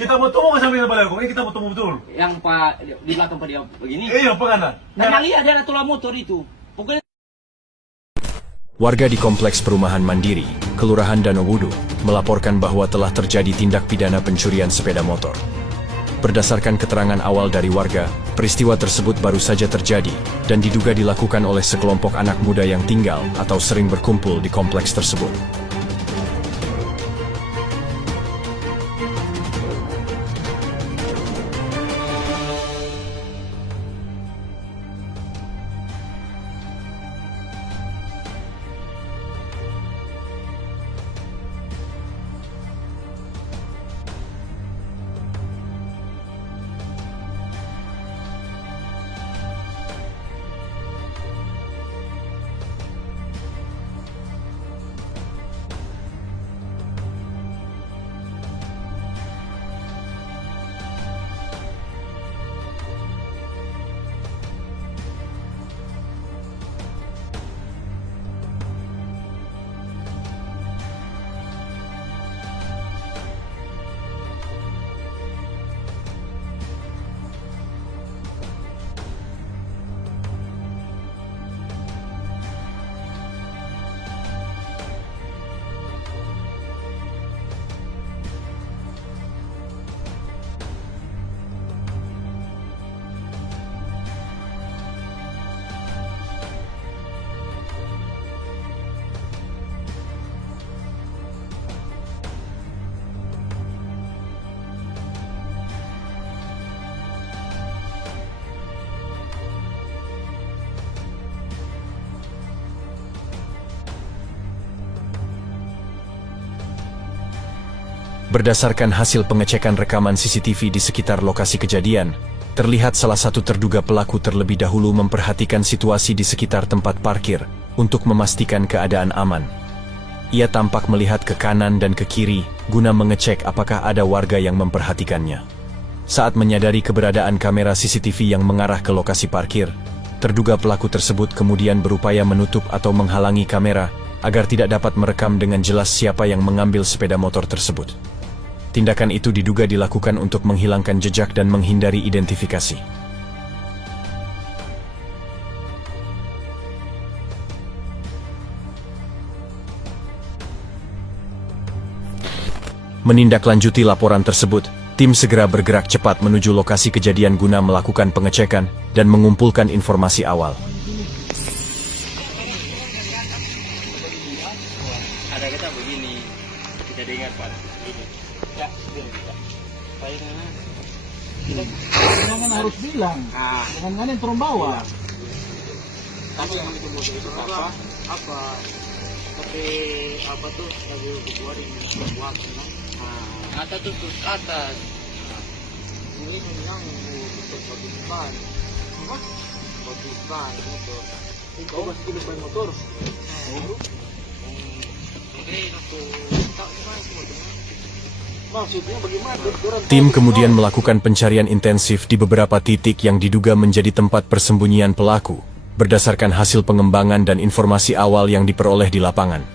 Kita mau tunggu sampai balik ini kita mau tunggu betul. Yang Pak di belakang Pak dia begini. Iya, apa kan? Nah, lihat ada tulang motor itu. Pokoknya Warga di Kompleks Perumahan Mandiri, Kelurahan Danau Wudu, melaporkan bahwa telah terjadi tindak pidana pencurian sepeda motor. Berdasarkan keterangan awal dari warga, peristiwa tersebut baru saja terjadi dan diduga dilakukan oleh sekelompok anak muda yang tinggal atau sering berkumpul di kompleks tersebut. Berdasarkan hasil pengecekan rekaman CCTV di sekitar lokasi kejadian, terlihat salah satu terduga pelaku terlebih dahulu memperhatikan situasi di sekitar tempat parkir untuk memastikan keadaan aman. Ia tampak melihat ke kanan dan ke kiri guna mengecek apakah ada warga yang memperhatikannya. Saat menyadari keberadaan kamera CCTV yang mengarah ke lokasi parkir, terduga pelaku tersebut kemudian berupaya menutup atau menghalangi kamera agar tidak dapat merekam dengan jelas siapa yang mengambil sepeda motor tersebut. Tindakan itu diduga dilakukan untuk menghilangkan jejak dan menghindari identifikasi. Menindaklanjuti laporan tersebut, tim segera bergerak cepat menuju lokasi kejadian guna melakukan pengecekan dan mengumpulkan informasi awal. ada kita begini. Kita dengar Pak. Begini. Ya, begini. Jangan harus bilang, jangan yang turun bawah. Tapi yang itu motor itu apa? Apa? Tapi apa tuh lagi keluarin buat Atas tuh ke atas. ini yang untuk bagus ban. Apa? Bagus ban motor. Kau masih tulis ban motor? Oke, aku Tak gimana sih motornya? Maksudnya bagaimana? Tim kemudian melakukan pencarian intensif di beberapa titik yang diduga menjadi tempat persembunyian pelaku, berdasarkan hasil pengembangan dan informasi awal yang diperoleh di lapangan.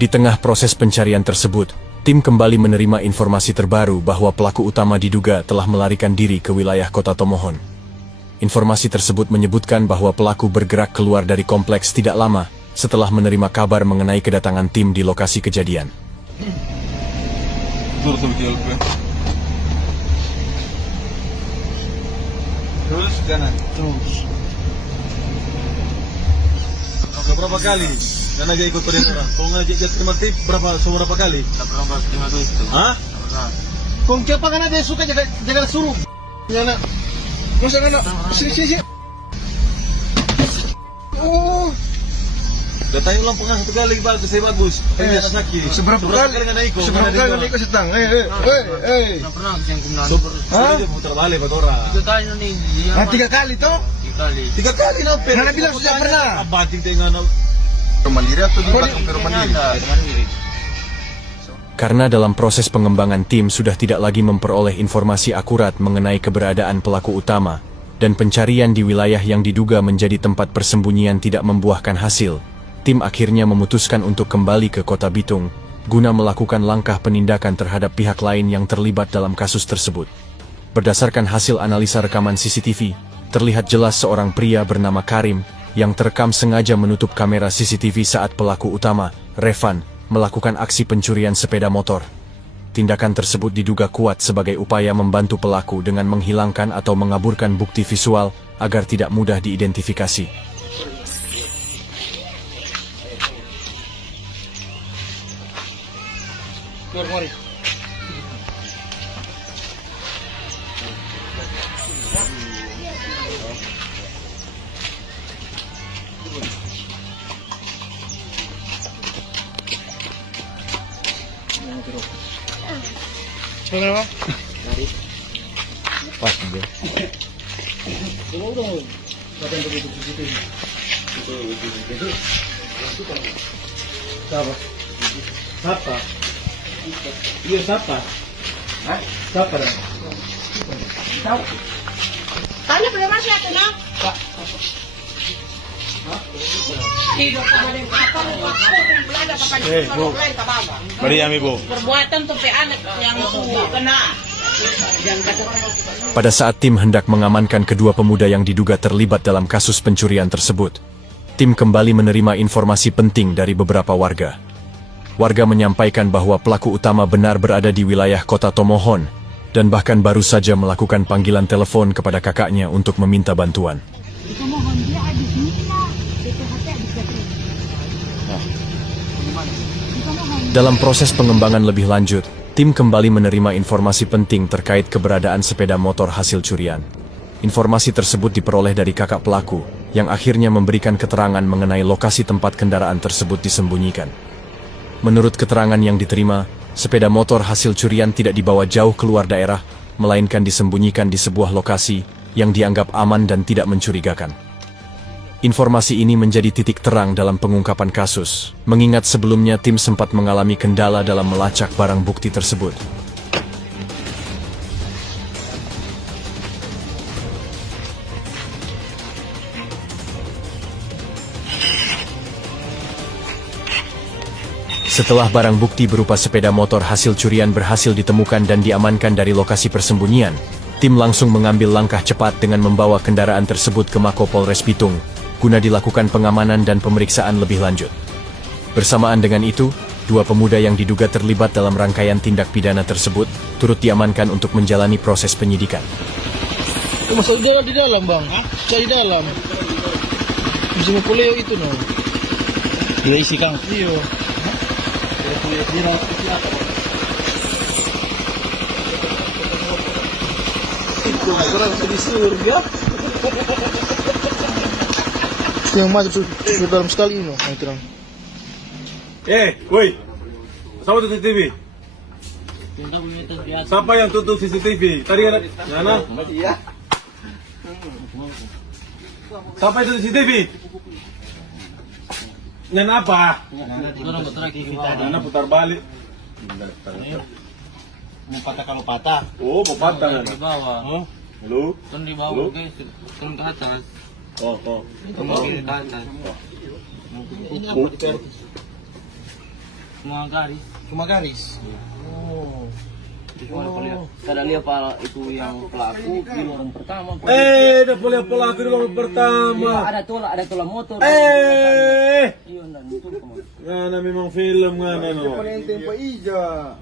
Di tengah proses pencarian tersebut, tim kembali menerima informasi terbaru bahwa pelaku utama diduga telah melarikan diri ke wilayah Kota Tomohon. Informasi tersebut menyebutkan bahwa pelaku bergerak keluar dari kompleks tidak lama setelah menerima kabar mengenai kedatangan tim di lokasi kejadian. Terus kanan. Terus. Oke, berapa kali? Dan aja ikut perintah. Kalau ngajak terima tip berapa kali? tak pernah terima tuh itu. Hah? Kong siapa kan ada yang suka jaga suruh? Ya nak. Masa nak? Sini. Oh. Datang ulang pernah satu kali bagus, saya bagus. Tapi anak sakit. Seberapa kali nggak naik? Seberapa kali naik setang? Tak pernah yang kumnal. Hah? Dia putar balik buat orang. Itu kali nih dia. 3 kali toh? 3 kali. 3 kali no. Karena bilang sudah pernah. Bating tengah no. Mandiri atau di belakang Mandiri. Karena dalam proses pengembangan tim sudah tidak lagi memperoleh informasi akurat mengenai keberadaan pelaku utama, dan pencarian di wilayah yang diduga menjadi tempat persembunyian tidak membuahkan hasil, tim akhirnya memutuskan untuk kembali ke Kota Bitung guna melakukan langkah penindakan terhadap pihak lain yang terlibat dalam kasus tersebut. Berdasarkan hasil analisa rekaman CCTV, terlihat jelas seorang pria bernama Karim yang terekam sengaja menutup kamera CCTV saat pelaku utama, Revan, melakukan aksi pencurian sepeda motor. Tindakan tersebut diduga kuat sebagai upaya membantu pelaku dengan menghilangkan atau mengaburkan bukti visual agar tidak mudah diidentifikasi. Mari. Kenapa? Pas dia. Siapa? Siapa? Iya siapa? Hah? Siapa? Tahu? Tanya pada masih atau nak? Hidup sama dengan apa? Belanda pakai ke bawah. Mari kami bu. Perbuatan tuh anak yang kena. Pada saat tim hendak mengamankan kedua pemuda yang diduga terlibat dalam kasus pencurian tersebut, tim kembali menerima informasi penting dari beberapa warga. Warga menyampaikan bahwa pelaku utama benar berada di wilayah kota Tomohon, dan bahkan baru saja melakukan panggilan telepon kepada kakaknya untuk meminta bantuan. Dalam proses pengembangan lebih lanjut, tim kembali menerima informasi penting terkait keberadaan sepeda motor hasil curian. Informasi tersebut diperoleh dari kakak pelaku, yang akhirnya memberikan keterangan mengenai lokasi tempat kendaraan tersebut disembunyikan. Menurut keterangan yang diterima, sepeda motor hasil curian tidak dibawa jauh keluar daerah, melainkan disembunyikan di sebuah lokasi yang dianggap aman dan tidak mencurigakan. Informasi ini menjadi titik terang dalam pengungkapan kasus, mengingat sebelumnya tim sempat mengalami kendala dalam melacak barang bukti tersebut. Setelah barang bukti berupa sepeda motor hasil curian berhasil ditemukan dan diamankan dari lokasi persembunyian, tim langsung mengambil langkah cepat dengan membawa kendaraan tersebut ke Mako Polres Bitung, guna dilakukan pengamanan dan pemeriksaan lebih lanjut. Bersamaan dengan itu, dua pemuda yang diduga terlibat dalam rangkaian tindak pidana tersebut turut diamankan untuk menjalani proses penyidikan. Masuk di dalam bang, cari dalam. Bisa mempuleo itu no. Dia isi kang. Iya. Itu orang di surga. Yang masuk ke dalam sekali ini, terang. Woi. Siapa tutup CCTV? Siapa yang tutup CCTV? Tadi ada Nana? Iya. Siapa yang tutup CCTV? Nana apa? Nana putar balik. Mau patah kalau patah. Oh, mau patah. Di bawah. Halo? Turun di bawah, guys. Turun ke atas. Oh. Turun ke atas. Semua garis. Cuma garis. Kada lihat pak itu yang pelaku di lorong pertama. Dah boleh pelaku di lorong pertama. Ada tola motor. Iya, dan itu Ngana memang film ngana no. Paling tempo Ija.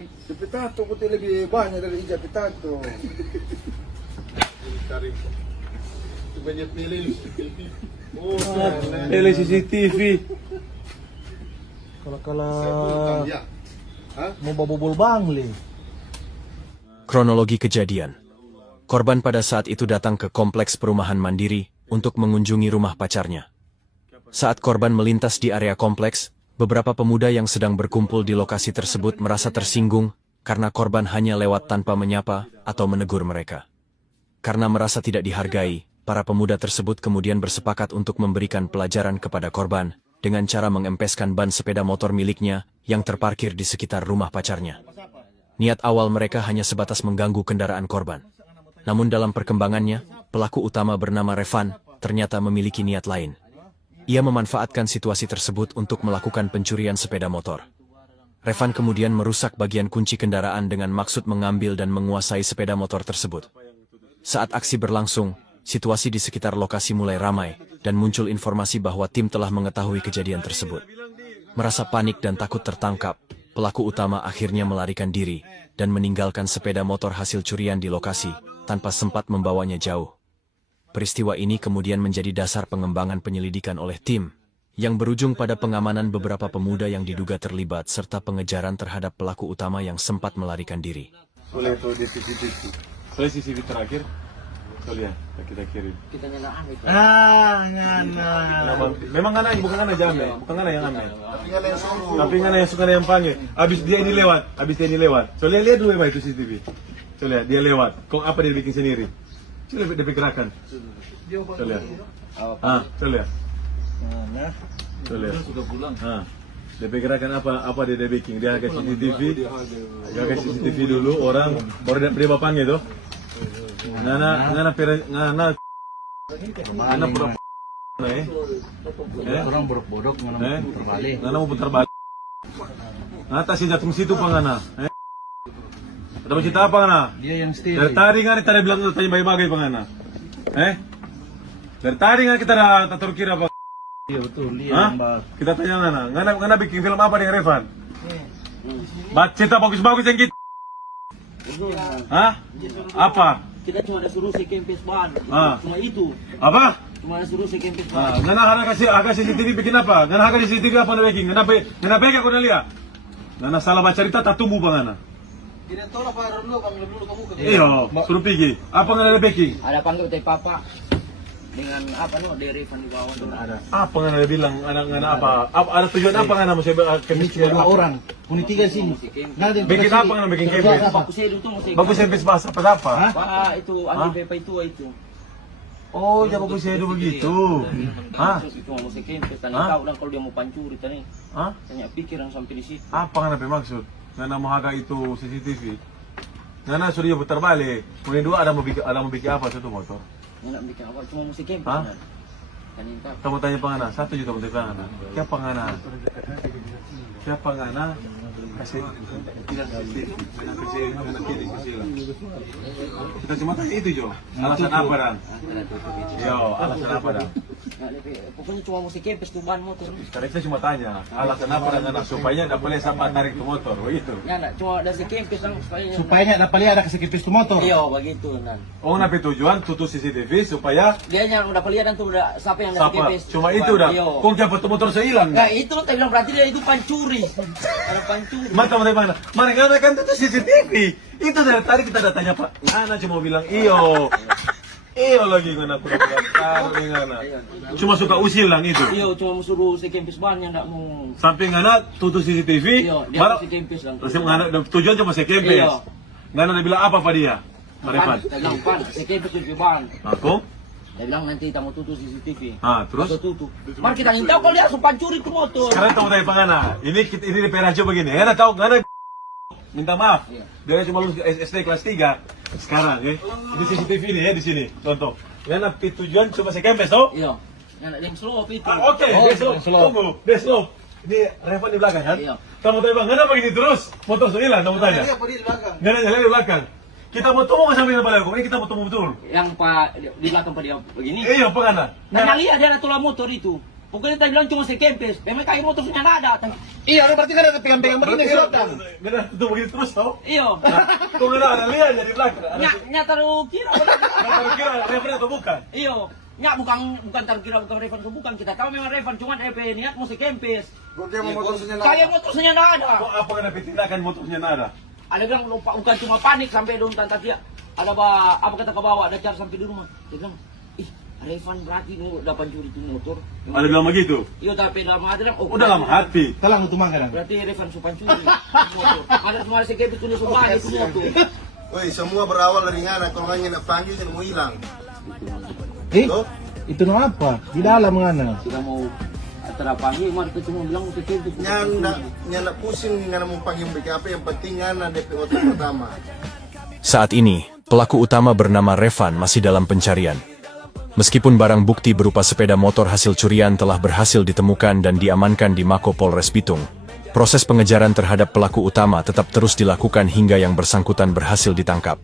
Di Pitato ko lebih banyak dari Ija Pitato. Tele CCTV. Kalau mau bobol bangli. Kronologi kejadian. Korban pada saat itu datang ke kompleks perumahan Mandiri untuk mengunjungi rumah pacarnya. Saat korban melintas di area kompleks, beberapa pemuda yang sedang berkumpul di lokasi tersebut merasa tersinggung karena korban hanya lewat tanpa menyapa atau menegur mereka. Karena merasa tidak dihargai, para pemuda tersebut kemudian bersepakat untuk memberikan pelajaran kepada korban dengan cara mengempeskan ban sepeda motor miliknya yang terparkir di sekitar rumah pacarnya. Niat awal mereka hanya sebatas mengganggu kendaraan korban. Namun dalam perkembangannya, pelaku utama bernama Revan ternyata memiliki niat lain. Ia memanfaatkan situasi tersebut untuk melakukan pencurian sepeda motor. Revan kemudian merusak bagian kunci kendaraan dengan maksud mengambil dan menguasai sepeda motor tersebut. Saat aksi berlangsung, situasi di sekitar lokasi mulai ramai, dan muncul informasi bahwa tim telah mengetahui kejadian tersebut. Merasa panik dan takut tertangkap, pelaku utama akhirnya melarikan diri, dan meninggalkan sepeda motor hasil curian di lokasi, tanpa sempat membawanya jauh. Peristiwa ini kemudian menjadi dasar pengembangan penyelidikan oleh tim, yang berujung pada pengamanan beberapa pemuda yang diduga terlibat serta pengejaran terhadap pelaku utama yang sempat melarikan diri. Boleh tuh di CCTV. Soalnya CCTV terakhir, lihat kita kirim. Kita nyanaan itu. Memang ngana bukan ngana jamnya, bukan ngana yang aneh. Tapi ngana yang suruh. Tapi ngana yang suka yang panggil. Abis dia ini lewat. Soalnya lihat dulu itu CCTV. Soalnya dia lewat. Kok apa dia bikin sendiri? Coba dia gerakan. Soalnya. Soalnya. Sudah pulang. Dia gerakan apa dia bikin? Dia agak CCTV dulu orang baru dia bapaknya itu. Ngana pura Orang bodoh ngana mau putar balik. Ngata si jatuh situ pangana. Ada mau cerita apa ngana? Dia yang setir. Dari tadi ngana tadi bilang tanya bagai pangana. Dari tadi ngana kita tatur kira apa? Iya betul, dia Kita tanya ngana bikin film apa dengan Revan? Cerita bagus-bagus yang gitu. Apa? Kita cuma ada suruh si kempes ban. Cuma itu. Apa? Cuma ada suruh si kempes ban. Ngana agak CCTV bikin apa? Ngana agak CCTV apa na bikin? Ngana beka ko na liya. Ngana salah baca cerita tak tumbuh pangana. Direktor apa dulu kami dulu kamu ke. Iyo, suruh pergi. Apa ngana beki? Ada panggil teh papa dengan apa dari Revan di bawah tuh ada. Apa ngana bilang ngana apa? Ada tujuan apa ngana mau saya cuma 2 orang. Kuni 3 sini. Bikin apa ngana bikin kempes? Bagus itu tuh Bagus kempes bahasa apa? Pak itu anti pepa itu. Oh, jangan bagus saya begitu. Itu mau si kempes tanya tahu lang kalau dia mau pancuri tadi. Tanya pikiran sampai di situ. Apa ngana maksud? Ngana mau haga itu CCTV. Ngana suruh dia putar balik. Kemudian dua ada mau bikin apa satu motor? Nggak bikin apa, cuma musik kempes. Kamu tanya pangana, 1 juta untuk pangana. Siapa pangana? Siapa pangana? Kasih. Kita cuma tanya itu Jo. Alasan apa dan? Yo, alasan apa dan? Pokoknya cuma musik kempes tuh ban motor. Sekarang kita cuma tanya, alasan apa dan supaya tidak boleh sampai tarik ke motor, begitu? Nggak, cuma ada si kempes lang supaya nggak dapat lihat ada kesekipis tuh motor. Iya, begitu nan. Oh, napi tujuan tutup CCTV supaya dia yang udah lihat tuh udah siapa yang ada si kempes. Cuma itu dah. Kok dapat motor saya hilang? Nggak, itu lo bilang berarti dia itu pancuri. Ada pancuri. Mata mana? Mereka kan tutup CCTV. Itu dari tadi kita udah tanya Pak. Ngana cuma bilang iyo lagi ngana ngana. Cuma suka usil lang itu. Iyo, cuma suruh si kempes ban yang nggak mau. Sampai ngana tutup CCTV. Iyo, dia si kempes lang. Terus ngana tujuan cuma si kempes. Iyo. Ngana dia bilang apa dia? Pan, si kempes tuh ban. Aku? Dia bilang nanti kita mau tutup CCTV. Terus? Tutup. Mar kita ingin tahu kalau dia langsung pancuri itu motor. Sekarang tahu tanya pangana. Ini di PRJ begini. Ngana tahu ngana minta maaf. Dia cuma lulus SD kelas 3. Sekarang ini CCTV ini di sini. Contoh. Ngana tujuan cuma si kempes toh? Iya. Ngana yang slow itu. Oke, tunggu. Dia slow. Ini Revan di belakang kan? Iya. Kamu tanya bang, ngana begini terus? Motor hilang, kamu tanya. Ngana jalan di belakang. Kita mau tunggu sampai di belakang. Ini kita mau tunggu betul. Yang Pak di belakang Pak dia begini. Iya, apa ngana? Nggak lihat dia ada tulang motor itu. Pokoknya tadi bilang cuma si kempes. Memang kayak motornya nggak ada. Iya, berarti kan ada pegang-pegang begini silakan. Ngana tutup begini terus tau? Iya. Kok ngana ada lihat dari belakang? Nyata kira. Nggak kira Revan atau bukan? Iya. Nyak bukan terkira bukan Revan atau bukan. Kita tahu memang Revan cuma niat mau si kempes. Dia mau motornya Kayak motornya nggak ada. Kok apa ngana tindakan motornya nggak ada? Ada bilang lupa bukan cuma panik sampai dong tante dia. Ada apa kata ke bawah ada cara sampai di rumah. Dia bilang, Revan berarti udah pancuri itu motor. Ada bilang begitu? Iya tapi dalam hati bilang, Udah lama hati. Telang itu makanan. Berarti Revan su pancuri motor. Ada cuma si kempes tulis sumpah itu motor. Woi, semua berawal dari ngana. Kalau ngana nak panggil dia mau hilang. Itu no apa? Di dalam mana? Kita mau terapagi, mar itu cuma bilang si kempes. Nyana pusing ngana mau panggil BKP. Yang penting ngana DP motor pertama. Saat ini, pelaku utama bernama Revan masih dalam pencarian. Meskipun barang bukti berupa sepeda motor hasil curian telah berhasil ditemukan dan diamankan di Mako Polres Bitung, Proses pengejaran terhadap pelaku utama tetap terus dilakukan hingga yang bersangkutan berhasil ditangkap.